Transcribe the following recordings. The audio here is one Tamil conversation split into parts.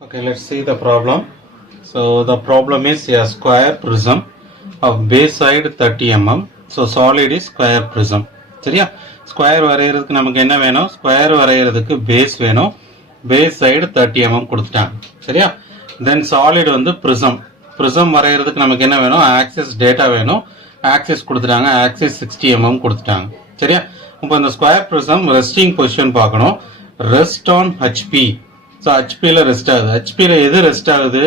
Okay, let's see the problem. So the problem is a square prism of base side 30 mm. So solid is square prism. சரியா ஸ்கொயர் வரைகிறதுக்கு நமக்கு என்ன வேணும்? ஸ்கொயர் வரைகிறதுக்கு பேஸ் வேணும். பேஸ் சைடு 30 mm கொடுத்துட்டாங்க. சரியா தென் சாலிட் வந்து ப்ரிசம். ப்ரிசம் வரைகிறதுக்கு நமக்கு என்ன வேணும்? ஆக்சிஸ் டேட்டா வேணும். ஆக்சிஸ் கொடுத்துட்டாங்க. ஆக்சிஸ் 60 mm கொடுத்துட்டாங்க. சரியா இப்போ இந்த ஸ்கொயர் ப்ரிசம் ரெஸ்டிங் பொசிஷன் பார்க்கணும். Rest on HP. ஸோ ஹெச்பியில் ரெஸ்ட் ஆகுது. ஹெச்பியில் எது ரெஸ்ட் ஆகுது?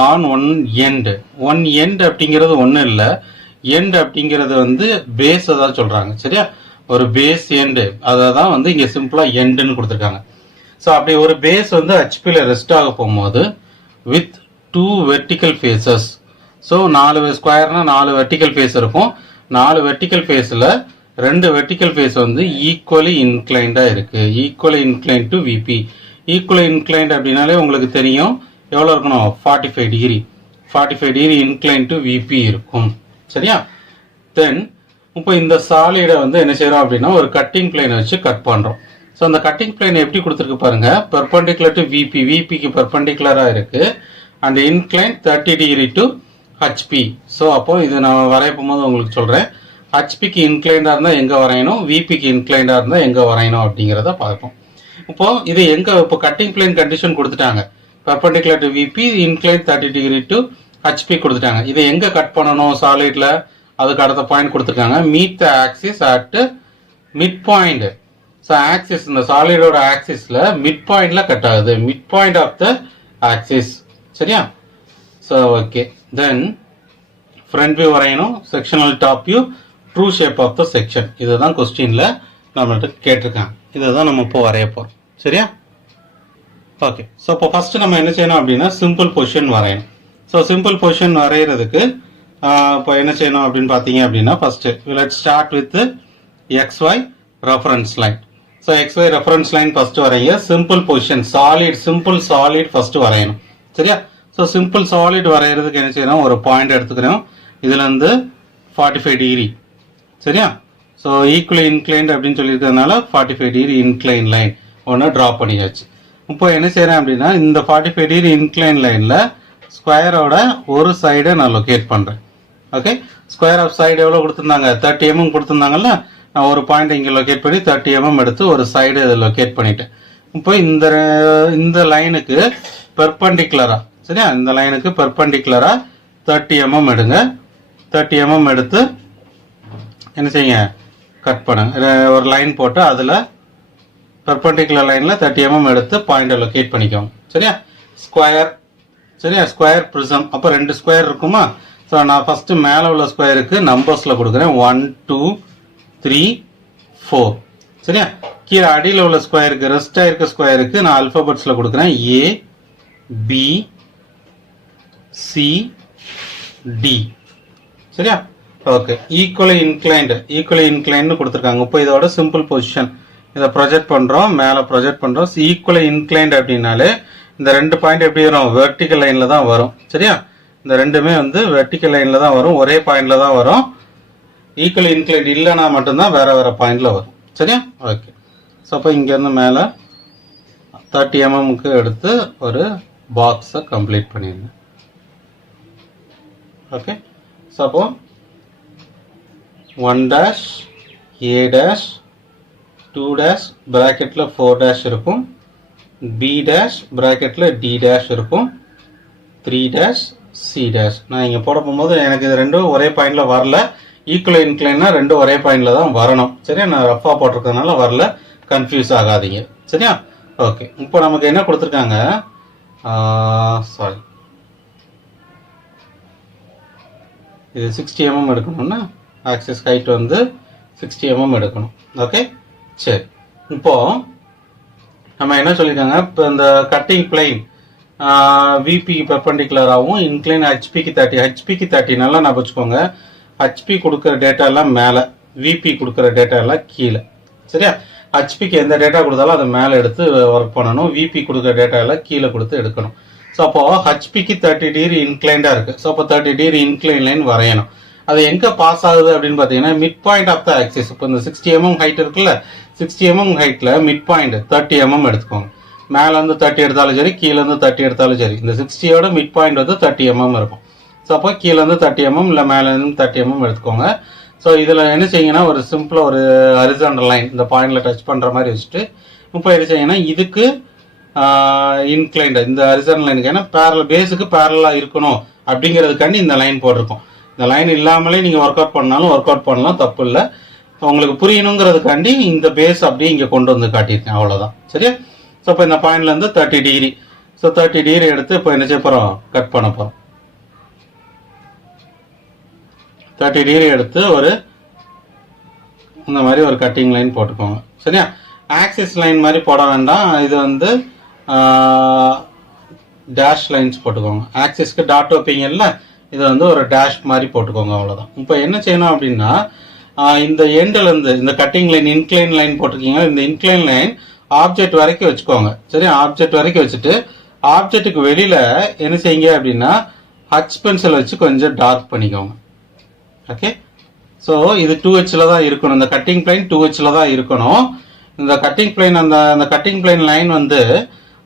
On one end. One end அப்படிங்கிறது ஒன்றும் இல்லை. எண்ட் அப்படிங்கிறது வந்து பேஸை தான் சொல்கிறாங்க. சரியா ஒரு பேஸ் எண்டு அதை தான் வந்து இங்கே சிம்பிளாக எண்டுன்னு கொடுத்துருக்காங்க. ஸோ அப்படி ஒரு பேஸ் வந்து ஹெச்பியில் ரெஸ்ட் ஆக போகும்போது வித் 2 வெர்டிக்கல் ஃபேஸஸ். ஸோ 4 ஸ்கொயர்னா 4 வெர்டிக்கல் ஃபேஸ் இருக்கும். 4 வெர்டிக்கல் ஃபேஸில் 2 வெர்டிக்கல் ஃபேஸ் வந்து ஈக்குவலி இன்க்ளைண்டாக இருக்குது. Equally inclined to VP. Equally inclined அப்படின்னாலே உங்களுக்கு தெரியும் எவ்வளோ இருக்கணும்? 45 degree. 45 degree inclined to VP இருக்கும். சரியா தென் இப்போ இந்த சாலிடை வந்து என்ன செய்கிறோம் அப்படின்னா ஒரு கட்டிங் பிளேனை வச்சு கட் பண்ணுறோம். ஸோ அந்த கட்டிங் பிளேன் எப்படி கொடுத்துருக்கு பாருங்க. Perpendicular to VP. விபிக்கு பெர்பெண்டிகுலராக இருக்குது. And incline 30 degree to HP. So அப்போ இது நான் வரையும் போது உங்களுக்கு சொல்கிறேன். ஹெச்பிக்கு இன்க்ளைண்டாக இருந்தால் எங்கே வரையணும், விபிக்கு இன்க்ளைண்டாக இருந்தால் எங்கே வரையணும் அப்படிங்கிறத பார்ப்போம். இப்போ இது எங்கே இப்போ கட்டிங் பிளேன் கண்டிஷன் கொடுத்துட்டாங்க. Perpendicular to VP, incline 30 degree to HP கொடுத்துட்டாங்க. இதை எங்கே கட் பண்ணணும் சாலிட்ல? அதுக்கு அடுத்த பாயிண்ட் கொடுத்துருக்காங்க. Meet the axis at mid point. So axis இந்த சாலிடோட ஆக்சிஸ்ல மிட் பாயிண்ட்ல கட் ஆகுது. Mid point of the axis. சரியா so okay then front view வரையணும். Sectional top view, true shape of the section. இதுதான் கொஸ்டின்ல நம்மள்ட்ட கேட்டிருக்காங்க. இதை தான் நம்ம இப்போ வரைய போகிறோம். சரியா ஓகே. ஸோ இப்போ ஃபர்ஸ்ட் நம்ம என்ன செய்யணும் அப்படின்னா சிம்பிள் பொசிஷன் வரையணும். ஸோ சிம்பிள் பொசிஷன் வரைகிறதுக்கு இப்போ என்ன செய்யணும் அப்படின்னு பார்த்தீங்க அப்படின்னா first let's start with XY reference line. So XY reference line first வரைய. Simple position solid, simple solid first வரையணும். சரியா ஸோ சிம்பிள் சாலிட் வரைகிறதுக்கு என்ன செய்யணும்? ஒரு பாயிண்ட் எடுத்துக்கிறோம். இதுல இருந்து 45 டிகிரி. சரியா ஸோ ஈக்குவலி இன்க்ளைண்ட் அப்படின்னு சொல்லியிருக்கிறதுனால 45 டிகிரி இன்க்ளைன் லைன் ஒன்று ட்ரா பண்ணியாச்சு. இப்போ என்ன செய்யறேன் அப்படின்னா இந்த 45 டிகிரி இன்க்ளைன் லைன்ல ஸ்கொயரோட ஒரு சைடை நான் லொக்கேட் பண்றேன். ஓகே ஸ்கொயர் ஆஃப் சைடு எவ்வளோ கொடுத்துருந்தாங்க? 30 mm கொடுத்துருந்தாங்கல்ல. நான் ஒரு பாயிண்ட் இங்கே லொக்கேட் பண்ணி 30 mm எடுத்து ஒரு சைடு இதை லொக்கேட் பண்ணிட்டேன். இப்போ இந்த லைனுக்கு பெர்பெண்டிகுலரா, சரியா இந்த லைனுக்கு பெர்பெண்டிகுலரா 30 mm எடுங்க. 30 mm எடுத்து என்ன செய்யுங்க? கட் பண்ணுங்க. ஒரு லைன் போட்டு அதில் பெர்பெண்டிகுலர் லைனில் 30 mm எடுத்து பாயிண்டை லொக்கேட் பண்ணிக்கோங்க. சரியா ஸ்கொயர். சரியா ஸ்கொயர் ப்ரிசம். அப்போ 2 ஸ்கொயர் இருக்குமா? ஸோ நான் ஃபஸ்ட்டு மேலே உள்ள ஸ்கொயருக்கு நம்பர்ஸில் கொடுக்குறேன். 1 2 3 4. சரியா கீழே அடியில் உள்ள ஸ்கொயருக்கு, ரெஸ்டாக இருக்க ஸ்கொயருக்கு நான் அல்ஃபபெட்ஸில் கொடுக்குறேன். A B C D. சரியா ஓகே ஈக்குவலி இன்க்ளைண்ட் கொடுத்துருக்காங்க. இப்போ இதோட சிம்பிள் பொசிஷன் இதை ப்ரொஜெக்ட் பண்ணுறோம். மேலே ப்ரொஜெக்ட் பண்ணுறோம். ஈக்குவலி இன்க்ளைண்ட் அப்படின்னாலே இந்த 2 பாயிண்ட் எப்படி வரும்? வெர்டிக்கல் லைனில் தான் வரும். சரியா இந்த ரெண்டுமே வந்து வெர்டிக்கல் லைனில் தான் வரும். ஒரே பாயிண்ட்ல தான் வரும். ஈக்குவலி இன்க்ளைண்ட் இல்லைன்னா மட்டும்தான் வேற வேற பாயிண்ட்ல வரும். சரியா ஓகே. ஸோ அப்போ இங்கேருந்து மேலே 30 mm எடுத்து ஒரு பாக்ஸை கம்ப்ளீட் பண்ணிடுங்க. ஓகே ஸோ அப்போ 1 dash A dash 2 dash பிராக்கெட்ல 4 dash இருக்கும். B dash பிராக்கெட்ல D dash இருக்கும். 3 dash C dash. நான் இங்க போட போகும்போது எனக்கு இது ரெண்டும் ஒரே பாயிண்ட்ல வரல. ஈக்குவல் இன்க்ளைன்னா ரெண்டும் ஒரே பாயிண்ட்ல தான் வரணும். சரியா நான் ரஃபா போட்டிருக்கிறதுனால வரல, கன்ஃபியூஸ் ஆகாதீங்க. சரியா ஓகே. இப்போ நமக்கு என்ன கொடுத்துருக்காங்க? சாரி இது 60 mm எடுக்கணும்னா ஆக்சிஸ் ஹைட் வந்து 60 mm எடுக்கணும். ஓகே சரி இப்போ நம்ம என்ன சொல்லியிருக்காங்க? இப்போ இந்த கட்டிங் பிளைன் விபிக்கு பெர்பெண்டிகுலராகவும் இன்க்ளைன் ஹெச்பிக்கு 30. ஹெச்பிக்கு 30 நல்லா நான் வச்சுக்கோங்க. ஹெச்பி கொடுக்குற டேட்டா எல்லாம் மேலே, விபி கொடுக்குற டேட்டா எல்லாம் கீழே. சரியா ஹெச்பிக்கு எந்த டேட்டா கொடுத்தாலும் அதை மேலே எடுத்து ஒர்க் பண்ணணும். விபி கொடுக்குற டேட்டா எல்லாம் கீழே கொடுத்து எடுக்கணும். ஸோ அப்போ ஹெச்பிக்கு 30 டிகிரி இன்க்ளைண்டாக இருக்குது. ஸோ அப்போ 30 டிகிரி இன்க்ளைன் லைன் வரையணும். அது எங்கே பாஸ் ஆகுது அப்படின்னு பார்த்தீங்கன்னா mid point of the axis. இப்போ இந்த 60 mm ஹைட் இருக்குல்ல, 60 mm ஹைட்டில் மிட் பாயிண்ட் 30 mm எடுத்துக்கோங்க. மேலேருந்து 30 எடுத்தாலும் சரி, கீழேருந்து 30 எடுத்தாலும் சரி, இந்த 60யோட மிட் பாயிண்ட் வந்து 30 mm இருக்கும். ஸோ அப்போ கீழேருந்து 30 mm இல்லை மேலேருந்து 30 mm எடுத்துக்கோங்க. ஸோ இதில் என்ன செய்யுங்கன்னா ஒரு சிம்பிளாக ஒரு ஹரிசாண்டல் லைன் இந்த பாயிண்டில் டச் பண்ணுற மாதிரி வச்சுட்டு இப்போ என்ன செய்யுங்கன்னா இதுக்கு இன்க்ளைண்ட் இந்த ஹரிசாண்டல் லைனுக்கு ஏன்னா பேஸுக்கு பேரலாக இருக்கணும் அப்படிங்கிறதுக்காண்டி இந்த லைன் போட்டிருக்கோம். இந்த லைன் இல்லாமலே நீங்கள் ஒர்க் அவுட் பண்ணாலும் ஒர்க் அவுட் பண்ணலாம், தப்பு இல்லை. உங்களுக்கு புரியணுங்கிறதுக்காண்டி இந்த பேஸ் அப்படியே இங்கே கொண்டு வந்து காட்டியிருக்கேன், அவ்வளோதான். சரியா? ஸோ இப்போ இந்த பாயிண்ட்லேருந்து 30 டிகிரி, ஸோ 30 டிகிரி எடுத்து இப்போ என்ன செய்ய போகிறோம், கட் பண்ண போகிறோம். 30 டிகிரி எடுத்து ஒரு இந்த மாதிரி ஒரு கட்டிங் லைன் போட்டுக்கோங்க. சரியா? ஆக்சிஸ் லைன் மாதிரி போட வேண்டாம், இது வந்து டேஷ் லைன்ஸ் போட்டுக்கோங்க. ஆக்சிஸ்க்கு டாட் வைப்பீங்கல்ல, இது வந்து ஒரு டேஷ் மாதிரி போட்டுக்கோங்க, அவ்வளோதான். இப்போ என்ன செய்யணும் அப்படின்னா இந்த எண்ட்லேருந்து இந்த கட்டிங் லைன் இன்க்ளைன் லைன் போட்டிருக்கீங்க, இந்த இன்க்ளைன் லைன் ஆப்ஜெக்ட் வரைக்கும் வச்சுக்கோங்க. சரி, ஆப்ஜெக்ட் வரைக்கும் வச்சுட்டு ஆப்ஜெக்ட்டுக்கு வெளியில் என்ன செய்யுங்க அப்படின்னா ஹச் பென்சில் வச்சு கொஞ்சம் டார்க் பண்ணிக்கோங்க. ஓகே, ஸோ இது 2Hல தான் இருக்கணும், இந்த கட்டிங் பிளைன் 2Hல தான் இருக்கணும். இந்த கட்டிங் பிளைன் அந்த கட்டிங் பிளைன் லைன் வந்து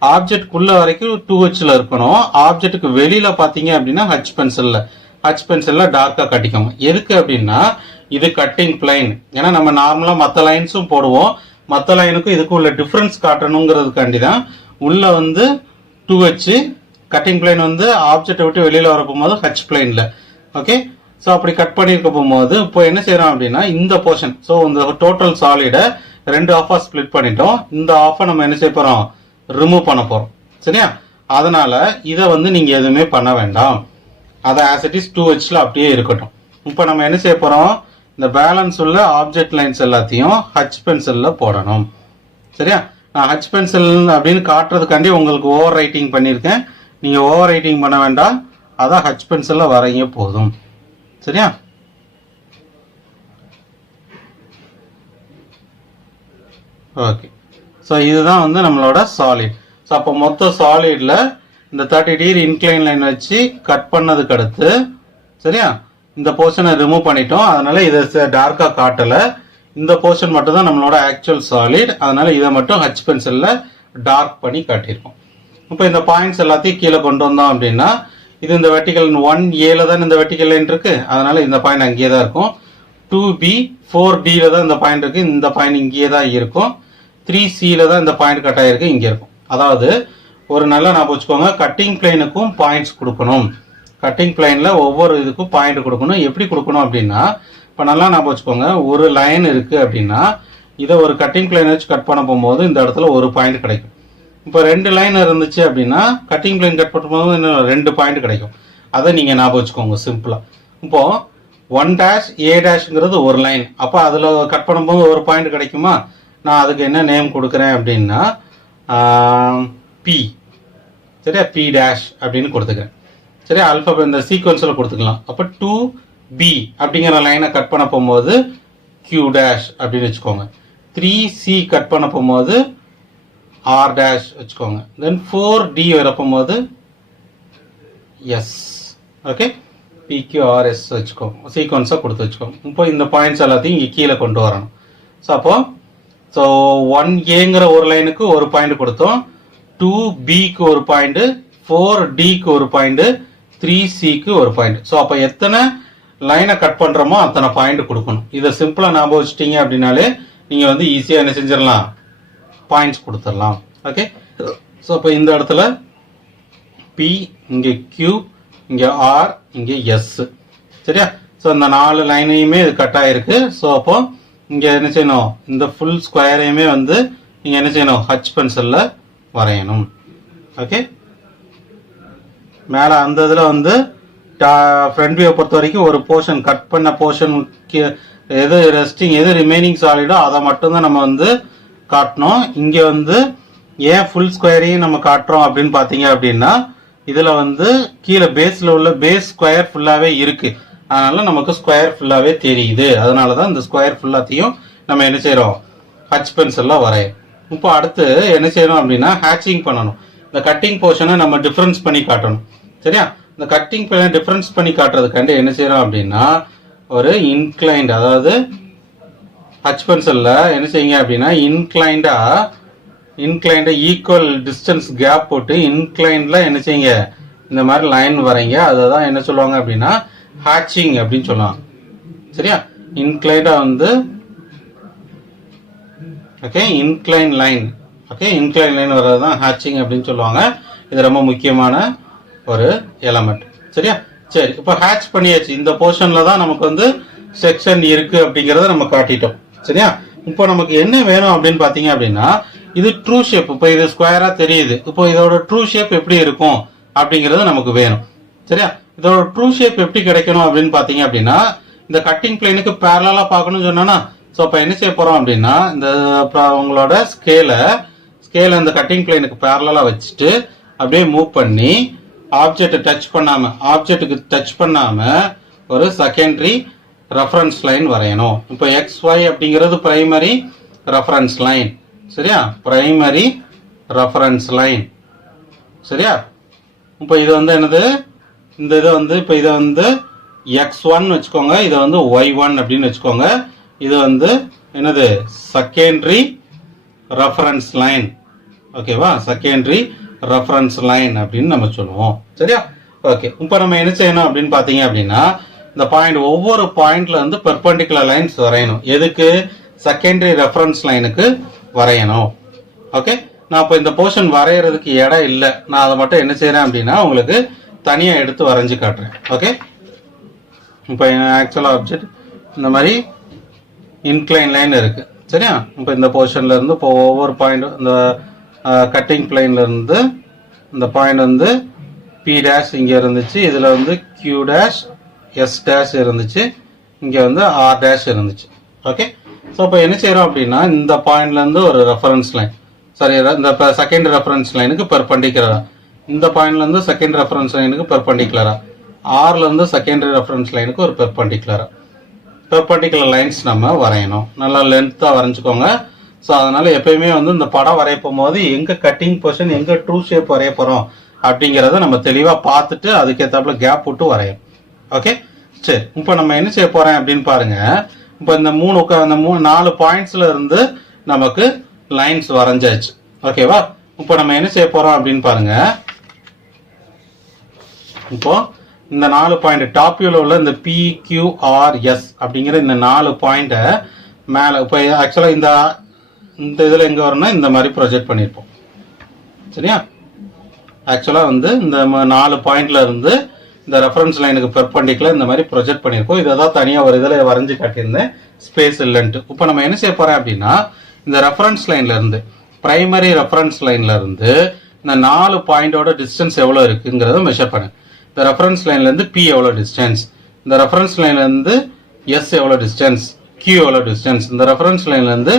ஆப்ஜெக்ட்குள்ள வரைக்கும் 2Hல இருக்கணும். ஆப்ஜெக்ட்டுக்கு வெளியில பார்த்தீங்க அப்படின்னா ஹச் பென்சில்ல டார்க்காக கட்டிக்கோங்க. எதுக்கு அப்படின்னா இது கட்டிங் பிளைன், ஏன்னா நம்ம நார்மலாக மற்ற லைன்ஸும் போடுவோம், மற்ற லைனுக்கும் இதுக்கும் உள்ள டிஃப்ரென்ஸ் காட்டணுங்கிறதுக்காண்டி தான் உள்ள வந்து 2H, கட்டிங் பிளைன் வந்து ஆப்ஜெக்டை விட்டு வெளியில் வர போகும்போது ஹச் பிளைனில். ஓகே, ஸோ அப்படி கட் பண்ணியிருக்க போகும்போது இப்போ என்ன செய்கிறோம் அப்படின்னா இந்த போர்ஷன், ஸோ இந்த டோட்டல் சாலிடை 2 ஆஃபாக ஸ்பிளிட் பண்ணிட்டோம். இந்த ஆஃபை நம்ம என்ன செய்ய போகிறோம், ரிமூவ் பண்ண போகிறோம். சரியா? அதனால இதை வந்து நீங்கள் எதுவுமே பண்ண வேண்டாம், அதை ஆஸ் இட் இஸ் 2Hல அப்படியே இருக்கட்டும். இப்போ நம்ம என்ன செய்ய போகிறோம், இந்த பேலன்ஸ் உள்ள ஆப்ஜெக்ட் லைன்ஸ் எல்லாத்தையும் ஹச் பென்சிலில் போடணும். சரியா? நான் ஹச் பென்சில் அப்படின்னு காட்டுறதுக்காண்டி உங்களுக்கு ஓவர் ரைட்டிங் பண்ணியிருக்கேன், நீங்கள் ஓவர் ரைட்டிங் பண்ண வேண்டாம், அதான் ஹச் பென்சிலில் வரைங்க போதும். சரியா? ஓகே, ஸோ இதுதான் வந்து நம்மளோட சாலிட். ஸோ அப்போ மொத்த சாலிடில் இந்த 30 டிகிரி இன்க்ளைன் லைன் வச்சு கட் பண்ணதுக்கு அடுத்து, சரியா, இந்த போர்ஷனை ரிமூவ் பண்ணிட்டோம், அதனால இதை டார்க்காக காட்டலை. இந்த போர்ஷன் மட்டும் தான் நம்மளோட ஆக்சுவல் சாலிட், அதனால இதை மட்டும் ஹச் பென்சிலில் டார்க் பண்ணி காட்டியிருக்கோம். இப்போ இந்த பாயிண்ட்ஸ் எல்லாத்தையும் கீழே கொண்டு வந்தோம் அப்படின்னா இது இந்த வெர்டிகல் 1Aல தான் இந்த வெர்டிகல் லைன் இருக்கு, அதனால இந்த பாயிண்ட் அங்கேயே தான் இருக்கும். 2B 4Dல தான் இந்த பாயிண்ட் இருக்கு, இந்த பாயிண்ட் இங்கேயே தான் இருக்கும். 3Cல தான் இந்த பாயிண்ட் கட் ஆயிருக்கு, இங்கே இருக்கும். அதாவது ஒரு நல்ல ஞாபகம் வச்சுக்கோங்க, கட்டிங் பிளைனுக்கும் பாயிண்ட்ஸ் கொடுக்கணும். கட்டிங் பிளைனில் ஒவ்வொரு இதுக்கும் பாயிண்ட் கொடுக்கணும். எப்படி கொடுக்கணும் அப்படின்னா இப்போ நல்லா ஞாபகம் வச்சுக்கோங்க, ஒரு லைன் இருக்குது அப்படின்னா இதை ஒரு கட்டிங் பிளைன் வச்சு கட் பண்ண போகும்போது இந்த இடத்துல ஒரு பாயிண்ட் கிடைக்கும். இப்போ 2 லைன் இருந்துச்சு அப்படின்னா கட்டிங் பிளைன் கட் பண்ணும்போது இன்னும் 2 பாயிண்ட் கிடைக்கும். அதை நீங்கள் ஞாபகம் வச்சுக்கோங்க சிம்பிளாக. இப்போது 1-A' ஒரு லைன், அப்போ அதில் கட் பண்ணும்போது ஒரு பாயிண்ட் கிடைக்குமா? நான் அதுக்கு என்ன நேம் கொடுக்குறேன் அப்படின்னா P. சரியா? P' அப்படின்னு கொடுத்துக்கிறேன். சரி, ஆல்ஃபாபெட் இந்த சீக்வன்ஸில் கொடுத்துக்கலாம். அப்போ 2B அப்படிங்கிற லைனை கட் பண்ண போகும்போது Q' அப்படின்னு வச்சுக்கோங்க. 3C கட் பண்ண போகும்போது R' வச்சுக்கோங்க. தென் 4D வரப்போகும்போது S. ஓகே, PQRS வச்சுக்கோங்க, சீக்வன்ஸாக கொடுத்து வச்சுக்கோங்க. இப்போ இந்த பாயிண்ட்ஸ் எல்லாத்தையும் இங்கே கீழே கொண்டு வரணும். ஸோ அப்போ 1Aங்கிற ஒரு லைனுக்கு ஒரு பாயிண்ட் கொடுத்தோம், 2Bக்கு ஒரு பாயிண்ட், 4Dக்கு ஒரு பாயிண்ட், 3Cக்கு ஒரு பாயிண்ட். ஸோ அப்போ எத்தனை லைனை கட் பண்ணுறோமோ அத்தனை பாயிண்ட் கொடுக்கணும். இதை சிம்பிளாக ஞாபகம் வச்சுட்டீங்க அப்படின்னாலே நீங்கள் வந்து ஈஸியாக என்ன செஞ்சிடலாம், பாயிண்ட்ஸ் கொடுத்துடலாம். ஓகே, ஸோ இப்போ இந்த இடத்துல P, இங்கே Q, இங்கே R, இங்கே S. சரியா? ஸோ இந்த 4 லைனையுமே இது கட் ஆகிருக்கு. ஸோ அப்போ இங்கே என்ன செய்யணும், இந்த ஃபுல் ஸ்கொயரையுமே வந்து நீங்கள் என்ன செய்யணும், ஹச் பென்சிலில் வரையணும். ஓகே, மேலே அந்த இதில் வந்து ஃப்ரண்ட் வியூவை பொறுத்த வரைக்கும் ஒரு போர்ஷன் கட் பண்ண போர்ஷன் எது ரெஸ்டிங் எது ரிமைனிங் சாலிடோ அதை மட்டும்தான் நம்ம வந்து காட்டணும். இங்கே வந்து ஏன் ஃபுல் ஸ்கொயரையும் நம்ம காட்டுறோம் அப்படின்னு பார்த்தீங்க அப்படின்னா இதில் வந்து கீழே பேஸில் உள்ள பேஸ் ஸ்கொயர் ஃபுல்லாகவே இருக்குது, அதனால நமக்கு ஸ்கொயர் ஃபுல்லாகவே தெரியுது. அதனால தான் இந்த ஸ்கொயர் ஃபுல்லாத்தையும் நம்ம என்ன செய்கிறோம், ஹச் பென்சிலில் வரையும். இப்போ அடுத்து என்ன செய்யணும் அப்படின்னா ஹேட்சிங் பண்ணணும். இந்த கட்டிங் போர்ஷனை நம்ம டிஃப்ரென்ஸ் பண்ணி காட்டணும். சரியா? இந்த கட்டிங் டிஃப்ரென்ஸ் பண்ணி காட்டுறதுக்காண்டி என்ன செய்யறோம் அப்படின்னா ஒரு இன்க்ளைண்ட், அதாவது ஹச் பென்சிலில் என்ன செய்யுங்க அப்படின்னா இன்க்ளைண்டா இன்க்ளைன்ட் ஈக்குவல் டிஸ்டன்ஸ் கேப் போட்டு இன்க்ளைன்ட்ல என்ன செய்யுங்க, இந்த மாதிரி லைன் வரைங்க. அதுதான் என்ன சொல்லுவாங்க அப்படின்னா ஹேட்சிங் அப்படின்னு சொல்லுவாங்க. சரியா, இன்க்ளைண்டா வந்து okay incline line, okay incline line வர்றது தான் ஹேட்சிங் அப்படின்னு சொல்லுவாங்க. இது ரொம்ப முக்கியமான ஒரு எலமெண்ட். சரியா, சரி இப்போ ஹேட்ச் பண்ணியாச்சு. இந்த போர்ஷன்ல தான் நமக்கு வந்து செக்ஷன் இருக்கு அப்படிங்கறத நம்ம காட்டிட்டோம். சரியா, இப்போ நமக்கு என்ன வேணும் அப்படின்னு பாத்தீங்க அப்படின்னா இது ட்ரூ ஷேப். இப்போ இது ஸ்கொயரா தெரியுது. இப்போ இதோட ட்ரூ ஷேப் எப்படி இருக்கும் அப்படிங்கறது நமக்கு வேணும். சரியா, இதோட ட்ரூ ஷேப் எப்படி கிடைக்கணும் அப்படின்னு பாத்தீங்க அப்படின்னா இந்த கட்டிங் பிளேனுக்கு பேரலா பார்க்கணும்னு சொன்னா, ஸோ அப்போ என்ன செய்ய போறோம் அப்படின்னா இந்த உங்களோட ஸ்கேல இந்த கட்டிங் பிளேனுக்கு பேரலா வச்சுட்டு அப்படியே மூவ் பண்ணி ஆப்ஜெக்ட்டுக்கு டச் பண்ணாம ஒரு செகண்டரி ரெஃபரன்ஸ் லைன் வரையணும். இப்போ XY அப்படிங்கிறது பிரைமரி ரெஃபரன்ஸ் லைன். சரியா, பிரைமரி ரெஃபரன்ஸ் லைன். சரியா, இப்போ இது வந்து என்னது, இந்த இதை வந்து இப்போ இதை வந்து X1 வச்சுக்கோங்க, இதை வந்து Y1 அப்படின்னு வச்சுக்கோங்க. இது வந்து என்னது செகண்டரி ரெஃபரன்ஸ் லைன். ஓகேவா, செகண்டரி ரெஃபரன்ஸ் லைன் அப்படின்னு நம்ம சொல்லுவோம். சரியா, ஓகே இப்போ நம்ம என்ன செய்யணும் அப்படின்னு பாத்தீங்க அப்படின்னா இந்த பாயிண்ட் ஒவ்வொரு பாயிண்ட்ல இருந்து பெர்பெண்டிகுலர் லைன்ஸ் வரையணும். எதுக்கு, செகண்டரி ரெஃபரன்ஸ் லைனுக்கு வரையணும். ஓகே, நான் இப்போ இந்த போர்ஷன் வரைகிறதுக்கு இடம் இல்லை, நான் அதை மட்டும் என்ன செய்யறேன் அப்படின்னா உங்களுக்கு தனியா எடுத்து வரைஞ்சு காட்டுறேன். ஓகே, இப்போ ஆக்சுவலா ஆப்ஜெக்ட் இந்த மாதிரி இன்க்ளைன் லைன் இருக்கு. சரியா, இப்போ இந்த போர்ஷன்ல இருந்து இப்போ ஒவ்வொரு பாயிண்ட் இந்த கட்டிங் பிளைன்ல இருந்து இந்த பாயிண்ட் வந்து P' இங்க இருந்துச்சு, இதுல வந்து Q', S' இருந்துச்சு, இங்க வந்து R' இருந்துச்சு. ஓகே, ஸோ இப்போ என்ன செய்யறோம் அப்படின்னா இந்த பாயிண்ட்ல இருந்து ஒரு ரெஃபரன்ஸ் லைன், சாரி இந்த செகண்ட் ரெஃபரன்ஸ் லைனுக்கு பெர்பெண்டிகுலரா, இந்த பாயிண்ட்ல இருந்து செகண்ட் ரெஃபரன்ஸ் லைனுக்கு பெர்பெண்டிகுலரா, ஆர்ல இருந்து செகண்டரி ரெஃபரன்ஸ் லைனுக்கு ஒரு பெர்பெண்டிகுலர் லைன்ஸ் நம்ம வரையணும். நல்லா லென்த்தா வரைஞ்சுக்கோங்க. ஸோ அதனால எப்பயுமே வந்து இந்த படம் வரையப்போம் போது எங்க கட்டிங் பொசிஷன் எங்க ட்ரூ ஷேப் வரைய போறோம் அப்படிங்கறத நம்ம தெளிவா பார்த்துட்டு அதுக்கேற்றாப்புல கேப் போட்டு வரையும். ஓகே, சரி இப்போ நம்ம என்ன செய்ய போறோம் அப்படின்னு பாருங்க. இப்போ இந்த 4 பாயிண்ட்ஸ்ல இருந்து நமக்கு லைன்ஸ் வரைஞ்சாச்சு. ஓகேவா, இப்போ நம்ம என்ன செய்ய போறோம் அப்படின்னு பாருங்க. இப்போ இந்த 4 பாயிண்ட் டாப் வியூல உள்ள இந்த PQRS அப்படிங்கிற இந்த 4 பாயிண்ட மேல இப்போ ஆக்சுவலா இந்த இதுல எங்க வரும்னா இந்த மாதிரி ப்ரொஜெக்ட் பண்ணிருப்போம். சரியா, ஆக்சுவலா வந்து இந்த 4 பாயிண்ட்ல இருந்து இந்த ரெஃபரன்ஸ் லைனுக்கு பெர்பெண்டிகுலர் இந்த மாதிரி ப்ரொஜெக்ட் பண்ணிருப்போம். இதை தான் தனியா ஒரு இதுல வரைஞ்சு காட்டியிருந்தேன், ஸ்பேஸ் இல்லைன்ட்டு. இப்போ நம்ம என்ன செய்ய போறோம் அப்படின்னா இந்த ரெஃபரன்ஸ் லைன்ல இருந்து பிரைமரி ரெஃபரன்ஸ் லைன்ல இருந்து இந்த 4 பாயிண்டோட டிஸ்டன்ஸ் எவ்வளவு இருக்குங்கிறத மெஷர் பண்ணு. இந்த ரெஃபரன்ஸ் லைன்ல இருந்து P எவ்வளவு டிஸ்டன்ஸ், இந்த ரெஃபரன்ஸ் லைன்ல இருந்து S எவ்வளவு டிஸ்டன்ஸ், Q எவ்வளவு டிஸ்டன்ஸ், இந்த ரெஃபரன்ஸ் லைன்ல இருந்து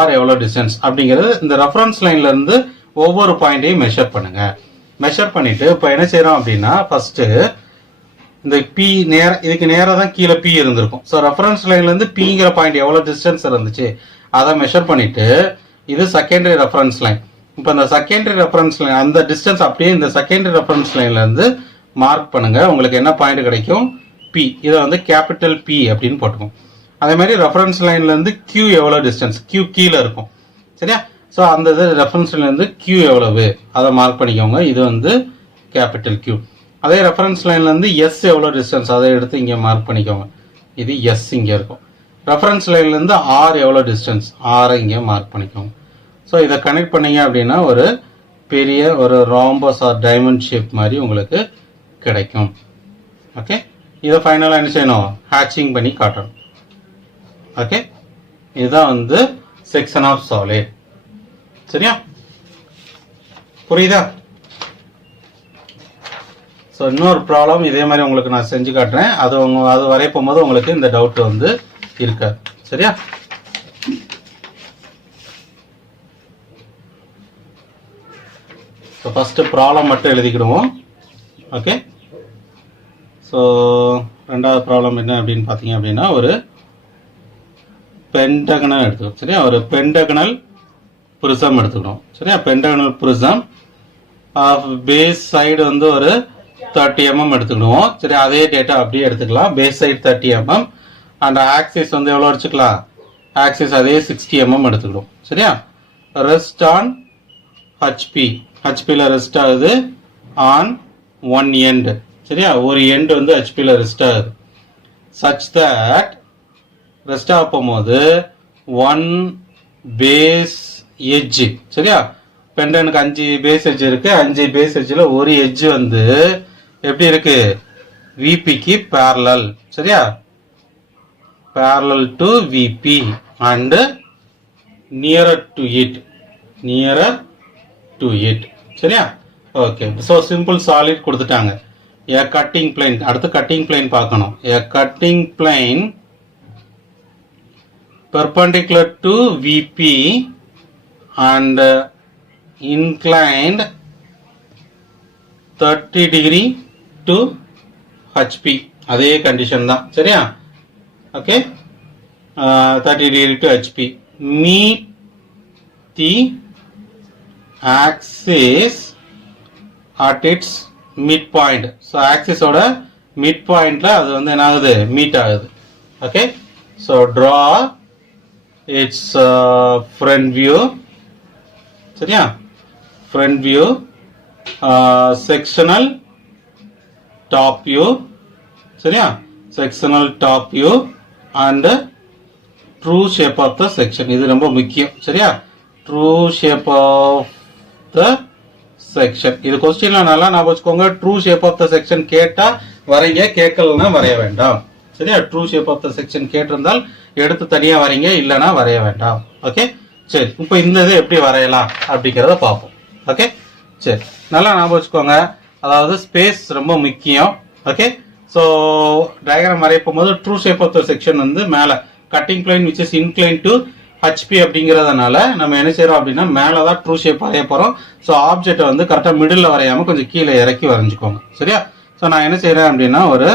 R எவ்வளவு டிஸ்டன்ஸ் அப்படிங்கிறது இந்த ரெஃபரன்ஸ் லைன்ல இருந்து ஒவ்வொரு பாயிண்டையும் மெஷர் பண்ணுங்க. மெஷர் பண்ணிட்டு இப்போ என்ன செய்யறோம் அப்படின்னா ஃபர்ஸ்ட் இந்த P இதுக்கு நேரா தான் கீழே P இருந்திருக்கும். ஸோ ரெஃபரன்ஸ் லைன்ல இருந்து Pங்கிற பாயிண்ட் எவ்வளவு டிஸ்டன்ஸ் இருந்துச்சு அதை மெஷர் பண்ணிட்டு இது செகண்டரி ரெஃபரன்ஸ் லைன். இப்போ இந்த செகண்டரி ரெஃபரன்ஸ் லைன் அந்த டிஸ்டன்ஸ் அப்படியே இந்த செகண்டரி ரெஃபரன்ஸ் லைன்ல இருந்து மார்க் பண்ணுங்க. உங்களுக்கு என்ன பாயிண்ட் கிடைக்கும், P. இதை வந்து கேபிட்டல் P அப்படின்னு போட்டுக்கும். அதே மாதிரி ரெஃபரன்ஸ் லைன்ல இருந்து Q எவ்வளவு டிஸ்டன்ஸ், Q கீழே இருக்கும். சரியா, ஸோ அந்த இது ரெஃபரன்ஸ் லைன்ல இருந்து Q எவ்வளவு அதை மார்க் பண்ணிக்கோங்க. இது வந்து கேபிட்டல் Q. அதே ரெஃபரன்ஸ் லைன்ல இருந்து S எவ்வளவு டிஸ்டன்ஸ் அதை எடுத்து இங்க மார்க் பண்ணிக்கோங்க. இது S இங்க இருக்கும். ரெஃபரன்ஸ் லைன்ல இருந்து R எவ்வளவு டிஸ்டன்ஸ், R இங்க மார்க் பண்ணிக்கோங்க. ஸோ இதை கனெக்ட் பண்ணீங்க அப்படின்னா ஒரு பெரிய ஒரு ராம்பஸ் ஆர் டைமண்ட் ஷேப் மாதிரி உங்களுக்கு கிடைக்கும். ஓகே, இதை ஃபைனலாக என்ன செய்யணும், ஹேட்சிங் பண்ணி காட்டணும். ஓகே, இதுதான் வந்து செக்ஷன் ஆஃப் சாலிட். சரியா, புரியுதா? ஸோ இன்னொரு ப்ராப்ளம் இதே மாதிரி உங்களுக்கு நான் செஞ்சு காட்டுறேன். அது வரையும் போது உங்களுக்கு இந்த டவுட் வந்து இருக்காது. சரியா, ஸோ ஃபர்ஸ்ட் ப்ராப்ளம் மட்டும் எழுதிக்கிடுவோம். ஓகே, ஸோ ரெண்டாவது ப்ராப்ளம் என்ன அப்படின்னு பார்த்தீங்க அப்படின்னா ஒரு பென்டகனல் எடுத்துக்கணும். சரியா, ஒரு பென்டகனல் ப்ரிசம் எடுத்துக்கணும். சரியா, pentagonal prism of base side வந்து ஒரு 30 mm எடுத்துக்கணும். சரி, அதே டேட்டா அப்படியே எடுத்துக்கலாம். Base side 30 mm and axis வந்து எவ்வளோ வச்சுக்கலாம், ஆக்சிஸ் அதே 60 mm எடுத்துக்கணும். சரியா, ரெஸ்ட் ஆன் ஹச்பி, ஹச்பியில் ரெஸ்ட் ஆகுது ஆன் ஒன் எண்ட். சரியா, ஒரு எண்ட் வந்து ஹச்பியில் ரெஸ்ட் ஆகுது. சச் தட் ரெஸ்ட் ஆக போகும்போது ஒன் பேஸ் எட்ஜ். சரியா, பெண்டனுக்கு 5 பேஸ் எட்ஜ் இருக்கு. 5 பேஸ் எட்ஜில் ஒரு எட்ஜ் வந்து எப்படி இருக்கு, விபிக்கு பேரலல். சரியா, parallel to VP and nearer to it, nearer to it. சரியா, ஓகே. ஸோ சிம்பிள் சாலிட் கொடுத்துட்டாங்க. a cutting plane, அடுத்து cutting plane பார்க்கணும். a cutting plane perpendicular to VP and inclined 30 degree to HP. அதே கண்டிஷன் தான். சரியா, okay, 30 degree to HP. Meet the axis at its midpoint. So axis oda midpoint la adu vandu enna agudhu, meet agudhu. Okay, so draw its front view. சரியா, front view, sectional top view. சரியா, sectional top view and true shape of the section. இது ரொம்ப முக்கியம். சரியா, true shape of the section. இது क्वेश्चनல நல்லா ஞாபகம் வச்சுக்கோங்க. true shape of the section கேட்டா வரைங்க, கேட்கலனா வரைய வேண்டாம். சரியா, true shape of the section கேட்டிருந்தால் எடுத்து தனியா வரைங்க, இல்லனா வரைய வேண்டாம். ஓகே, சரி. இப்போ இந்த இது எப்படி வரையலாம் அப்படிங்கறத பாப்போம். ஓகே, சரி, நல்லா ஞாபகம் வச்சுக்கோங்க. அதாவது ஸ்பேஸ் ரொம்ப முக்கியம். ஓகே, ஸோ டயக்ராம் வரைய போகும்போது true shape of the section வந்து மேலே cutting plane which is incline to HP அப்படிங்கிறதுனால நம்ம என்ன செய்யறோம் அப்படின்னா மேலே தான் ட்ரூ ஷேப் வரைய போகிறோம். ஸோ ஆப்ஜெக்டை வந்து கரெக்டாக மிடில் வரையாமல் கொஞ்சம் கீழே இறக்கி வரைஞ்சிக்கோங்க. சரியா, ஸோ நான் என்ன செய்கிறேன் அப்படின்னா ஒரு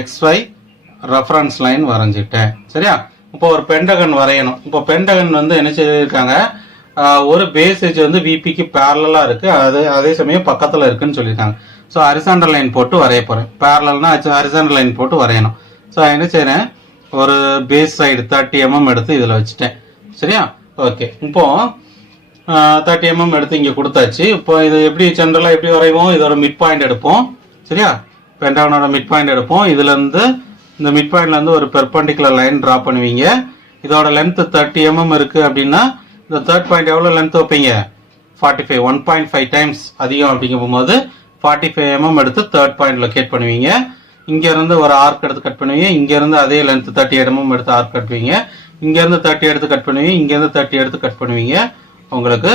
XY ரெஃபரன்ஸ் லைன் வரைஞ்சிட்டேன். சரியா, இப்போ ஒரு பென்டகன் வரையணும். இப்போ பென்டகன் வந்து என்ன செய்திருக்காங்க, ஒரு பேஸ் எட்ஜ் வந்து விபிக்கு பேரலாக இருக்கு, அதே சமயம் பக்கத்தில் இருக்குன்னு சொல்லியிருக்காங்க. ஸோ ஹரிசாண்டல் லைன் போட்டு வரைய போகிறேன். பேரலல்னா ஹரிசாண்டல் லைன் போட்டு வரையணும். ஸோ என்ன செய்கிறேன், ஒரு பேஸ் சைடு 30 mm எடுத்து இதில் வச்சுட்டேன். சரியா, ஓகே. இப்போ 30 mm எடுத்து இங்கே கொடுத்தாச்சு. இப்போ இது எப்படி ஜென்ரலாக எப்படி வரைவோம், இதோட மிட் பாயிண்ட் எடுப்போம். சரியா, பென்டகனோட மிட் பாயிண்ட் எடுப்போம். இதுலேருந்து இந்த மிட் பாயிண்ட்லேருந்து ஒரு பெர்பெண்டிகுலர் லைன் ட்ரா பண்ணுவீங்க. இதோட லென்த் 30 mm இருக்கு அப்படின்னா இந்த தேர்ட் பாயிண்ட் எவ்வளோ லென்த் வைப்பீங்க, 45, 1.5 டைம்ஸ் அதிகம் அப்படிங்கும் போது 45 mm எடுத்து தேர்ட் பாயிண்ட் லொக்கேட் பண்ணுவீங்க. இங்க இருந்து ஒரு ஆர்க் எடுத்து கட் பண்ணுவீங்க. இங்க இருந்து அதே லென்த் 30 mm எடுத்து ஆர்க் கட்டுவீங்க. இங்க இருந்து 30 எடுத்து கட் பண்ணுவீங்க. இங்க இருந்து 30 எடுத்து கட் பண்ணுவீங்க. உங்களுக்கு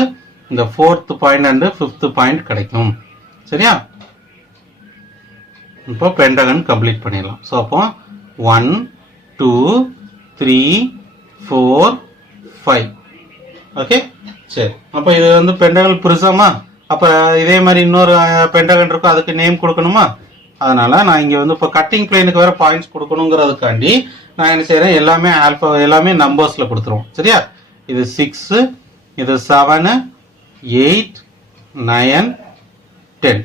இந்த 4th point and 5th point கிடைக்கும். சரியா, இப்போ பென்டகன் கம்ப்ளீட் பண்ணிடலாம். ஸோ அப்போ 1 2 3 4 5. ஓகே, சரி. அப்போ இது வந்து பென்டகன் பிரிசமா. அப்போ இதே மாதிரி இன்னொரு பென்டகன் இருக்கும், அதுக்கு நேம் கொடுக்கணுமா? அதனால நான் இங்கே வந்து இப்போ கட்டிங் பிளைனுக்கு வேற பாயிண்ட்ஸ் கொடுக்கணுங்கிறதுக்காண்டி நான் என்ன செய்யறேன், எல்லாமே நம்பர்ஸில் கொடுத்துருவோம். சரியா, இது 6, இது 7, 8, 9, 10.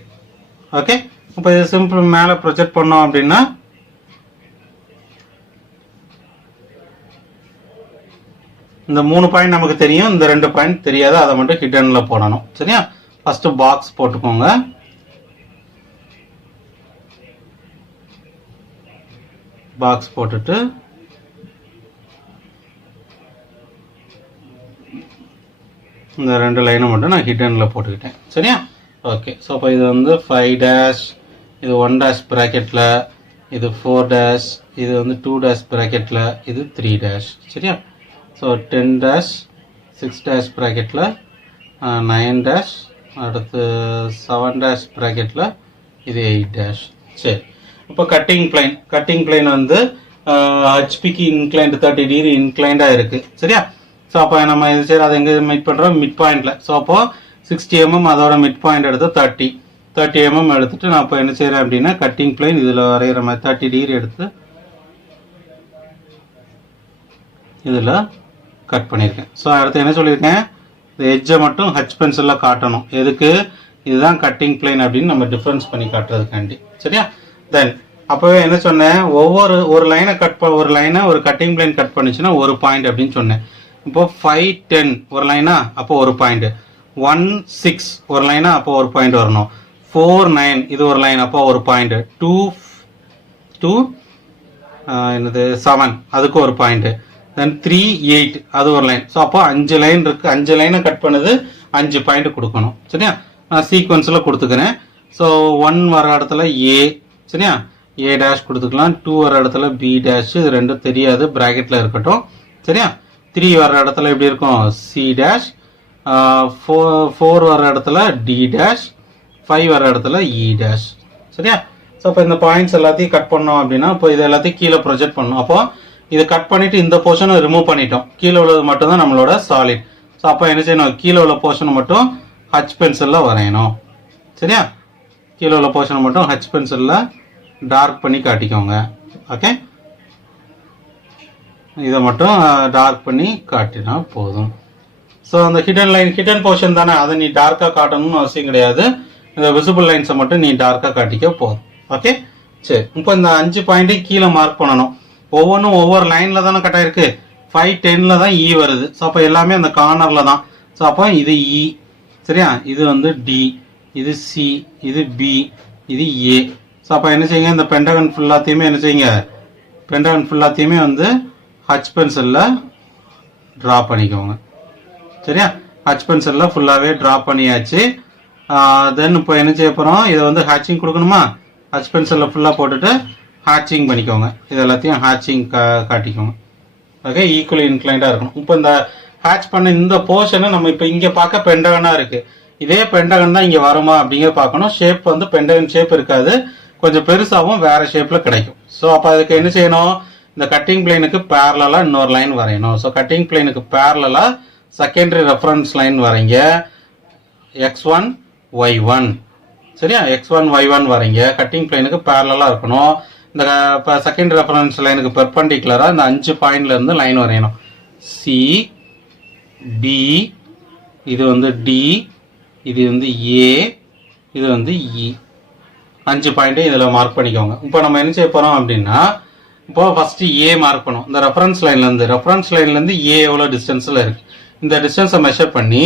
ஓகே, இப்போ இது சிம்பிள் மேலே ப்ரொஜெக்ட் பண்ணோம் அப்படின்னா இந்த 3 பாயிண்ட் நமக்கு தெரியும், இந்த 2 பாயிண்ட் தெரியாது, அதை மட்டும் ஹிடன்ல போடணும். சரியா, ஃபர்ஸ்ட் பாக்ஸ் போட்டுக்கோங்க. பாக்ஸ் போட்டுட்டு இந்த 2 லைனை மட்டும் நான் ஹிடன்ல போட்டுக்கிட்டேன். சரியா, ஓகே. ஸோ அப்போ இது வந்து 5 இது 1 ப்ராக்கெட்ல, இது 4 இது வந்து 2 ப்ராக்கெட்ல, இது 3 சரியா. ஸோ 10 6 ப்ராக்கெட்ல, 9 அடுத்து 7 ப்ராக்கெட்ல, இது 8 சரி. இப்போ கட்டிங் பிளைன் வந்து ஹெச்பிக்கு இன்க்ளைண்ட் 30 டிகிரி இன்க்ளைண்டாக இருக்கு. சரியா, ஸோ அப்போ நம்ம இது சரி அதை எங்கே மீட் பண்ணுறோம், மிட் பாயிண்ட்ல. ஸோ அப்போ 60 mm அதோட மிட் பாயிண்ட் எடுத்து 30 mm எடுத்துட்டு நான் இப்போ என்ன செய்யறேன் அப்படின்னா கட்டிங் பிளைன் இதில் வரைகிற மாதிரி 30 டிகிரி எடுத்து இதில் கட் பண்ணியிருக்கேன். ஸோ அடுத்து என்ன சொல்லியிருக்கேன், இந்த எட்ஜை மட்டும் ஹச் பென்சிலில் காட்டணும். எதுக்கு, இதுதான் கட்டிங் பிளைன் அப்படின்னு நம்ம டிஃபரன்ஸ் பண்ணி காட்டுறதுக்காண்டி. சரியா, தென் அப்போவே என்ன சொன்னேன், ஒரு லைனை ஒரு கட்டிங் பிளைன் கட் பண்ணிச்சுன்னா ஒரு பாயிண்ட் அப்படின்னு சொன்னேன். இப்போ 5 10 ஒரு லைனா, அப்போ ஒரு பாயிண்ட். 1 6 ஒரு லைனா அப்போ ஒரு பாயிண்ட் வரணும். 4 9 இது ஒரு லைன் அப்போ ஒரு பாயிண்ட். 2 என்னது 7 அதுக்கு ஒரு பாயிண்ட். தென் 3 8 அது ஒரு லைன். ஸோ அப்போ 5 லைன் இருக்கு. 5 லைனை கட் பண்ணது 5 பாயிண்ட் கொடுக்கணும். சரியா? நான் சீக்வன்ஸில் கொடுத்துக்கிறேன். ஸோ 1 வர இடத்துல ஏ, சரியா, ஏ டேஷ் கொடுத்துக்கலாம். 2 வர இடத்துல பி டேஷ், இது ரெண்டும் தெரியாது, ப்ராக்கெட்டில் இருக்கட்டும். சரியா? 3 வர இடத்துல எப்படி இருக்கும், சி டேஷ். 4 வர இடத்துல டி டேஷ். 5 வர இடத்துல இ டேஷ். சரியா? ஸோ இப்போ இந்த பாயிண்ட்ஸ் எல்லாத்தையும் கட் பண்ணோம் அப்படின்னா இப்போ இது எல்லாத்தையும் கீழே ப்ரொஜெக்ட் பண்ணணும். அப்போ இதை கட் பண்ணிட்டு இந்த போர்ஷனை ரிமூவ் பண்ணிட்டோம். கீழே உள்ளது மட்டும் தான் நம்மளோட சாலிட். ஸோ அப்போ என்ன செய்யணும், கீழே உள்ள போர்ஷனை மட்டும் ஹச் பென்சிலில் வரையணும். சரியா? கீழே உள்ள போர்ஷனை மட்டும் ஹச் பென்சிலில் டார்க் பண்ணி காட்டிக்கோங்க. ஓகே, இதை மட்டும் டார்க் பண்ணி காட்டினா போதும். ஸோ அந்த ஹிடன் லைன் ஹிடன் போர்ஷன் தானே, அதை நீ டார்க்காக காட்டணும்னு அவசியம் கிடையாது. இந்த விசிபிள் லைன்ஸை மட்டும் நீ டார்க்காக காட்டிக்க போதும். ஓகே, சரி. இப்போ இந்த 5 பாயிண்ட்டையும் கீழே மார்க் பண்ணணும். ஒவ்வொன்றும் ஒவ்வொரு லைனில் தானே கட் ஆயிருக்கு. 5 10ல் தான் இ வருது. ஸோ அப்போ எல்லாமே அந்த கார்னரில் தான். ஸோ அப்போ இது இ, சரியா, இது வந்து டி, இது சி, இது பி, இது ஏ. ஸோ அப்போ என்ன செய்யுங்க, இந்த பென்டகன் ஃபுல்லாத்தையுமே என்ன செய்யுங்க, பென்டகன் ஃபுல்லாத்தையுமே வந்து ஹச் பென்சிலில் ட்ரா பண்ணிக்கோங்க. சரியா? ஹச் பென்சிலில் ஃபுல்லாகவே ட்ரா பண்ணியாச்சு. தென் இப்போ என்ன செய்ய போகிறோம், இதை வந்து ஹேட்சிங் கொடுக்கணுமா, ஹச் பென்சிலில் ஃபுல்லாக போட்டுட்டு ஹேட்சிங் பண்ணிக்கோங்க. இது எல்லாத்தையும் ஹேட்சிங் காட்டிக்கோங்க. ஓகே, ஈக்குவலி இன்க்ளைண்டாக இருக்கணும். இப்போ இந்த ஹேட்ச் பண்ண இந்த போர்ஷனை நம்ம இப்போ இங்கே பார்க்க பென்டகனாக இருக்குது. இதே பென்டகன் தான் இங்கே வருமா அப்படிங்கிற பார்க்கணும். ஷேப் வந்து பென்டகன் ஷேப் இருக்காது, கொஞ்சம் பெருசாகவும் வேறு ஷேப்பில் கிடைக்கும். ஸோ அப்போ அதுக்கு என்ன செய்யணும், இந்த கட்டிங் பிளேனுக்கு பேரலாக இன்னொரு லைன் வரையணும். ஸோ கட்டிங் பிளேனுக்கு பேரலாக secondary reference line வரைங்க. x1 y1, சரியா, x1 y1 வரைங்க. கட்டிங் பிளேனுக்கு பேரலாக இருக்கணும். இந்த இப்போ செகண்ட் ரெஃபரன்ஸ் லைனுக்கு பெர்பெண்டிகுலராக இந்த 5 பாயிண்ட்ல இருந்து லைன் வரையணும். சி, பி, இது வந்து டி, இது வந்து ஏ, இது வந்து இ. 5 பாயிண்ட்டையும் இதில் மார்க் பண்ணிக்கோங்க. இப்போ நம்ம என்ன செய்ய போகிறோம் அப்படின்னா, இப்போ ஃபஸ்ட்டு ஏ மார்க் பண்ணும். இந்த ரெஃபரன்ஸ் லைன்லேருந்து ஏ எவ்வளோ டிஸ்டன்ஸில் இருக்குது, இந்த டிஸ்டன்ஸை மெஷர் பண்ணி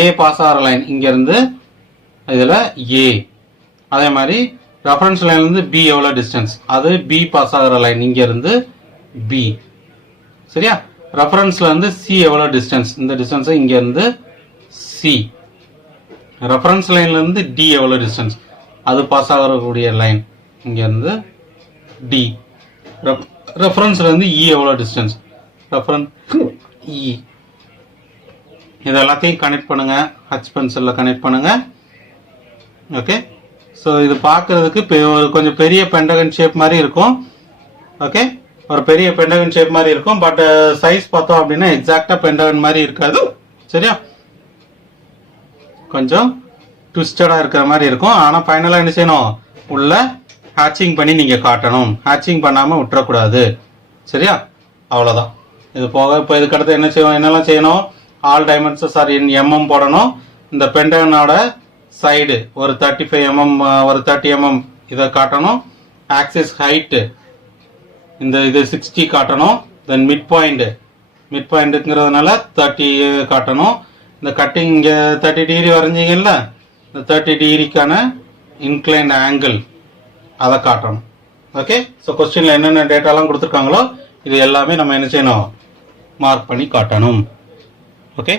ஏ பாஸ் ஆகிற லைன் இங்கேருந்து இதில் ஏ. அதே மாதிரி ரெஃபரன்ஸ் லைன்லேருந்து பி எவ்வளோ டிஸ்டன்ஸ், அது பி பாஸ் ஆகிற லைன் இங்கேருந்து பி. சரியா? ரெஃபரன்ஸ்லேருந்து சி எவ்வளோ டிஸ்டன்ஸ், இந்த டிஸ்டன்ஸை இங்கேருந்து சி. ரெஃபரன்ஸ் லைன்லேருந்து டி எவ்வளோ டிஸ்டன்ஸ், அது பாஸ் ஆகக்கூடிய லைன் இங்கேருந்து டி. ரெஃபரன்ஸ்லேருந்து இ எவ்வளோ டிஸ்டன்ஸ், ரெஃபரன்ஸ் இ. இது எல்லாத்தையும் கனெக்ட் பண்ணுங்க, ஹச் பென்சிலில் கனெக்ட் பண்ணுங்க. ஓகே, ஸோ இது பார்க்கறதுக்கு ஒரு கொஞ்சம் பெரிய பென்டகன் ஷேப் மாதிரி இருக்கும். ஓகே, ஒரு பெரிய பென்டகன் ஷேப் மாதிரி இருக்கும். பட் சைஸ் பார்த்தோம் அப்படின்னா எக்ஸாக்டாக பென்டகன் மாதிரி இருக்காது. சரியா? கொஞ்சம் ட்விஸ்டடாக இருக்கிற மாதிரி இருக்கும். ஆனால் ஃபைனலாக என்ன செய்யணும், உள்ள ஹேட்சிங் பண்ணி நீங்கள் காட்டணும். ஹேட்சிங் பண்ணாமல் விட்டுறக்கூடாது. சரியா? அவ்வளோதான். இது போக இப்போ இதுக்கடுத்து என்ன செய்யணும், என்னெல்லாம் செய்யணும், ஆல் டைமென்ஷன்ஸ் ஆர் இன் எம்எம் போடணும். இந்த பென்டகனோட சைடு ஒரு 35 mm, ஒரு 30 mm இதை காட்டணும். ஆக்சிஸ் ஹைட்டு இது 60 காட்டணும். தென் மிட் பாயிண்ட்டுங்கிறதுனால 30 காட்டணும். இந்த கட்டிங் இங்கே 30 டிகிரி வரைஞ்சிங்கல்ல, இந்த 30 டிகிரிக்கான இன்க்ளைண்ட் ஆங்கிள் அதை காட்டணும். ஓகே, ஸோ கொஸ்டினில் என்னென்ன டேட்டாலாம் கொடுத்துருக்காங்களோ இது எல்லாமே நம்ம என்ன செய்யணும், மார்க் பண்ணி காட்டணும். ஓகே.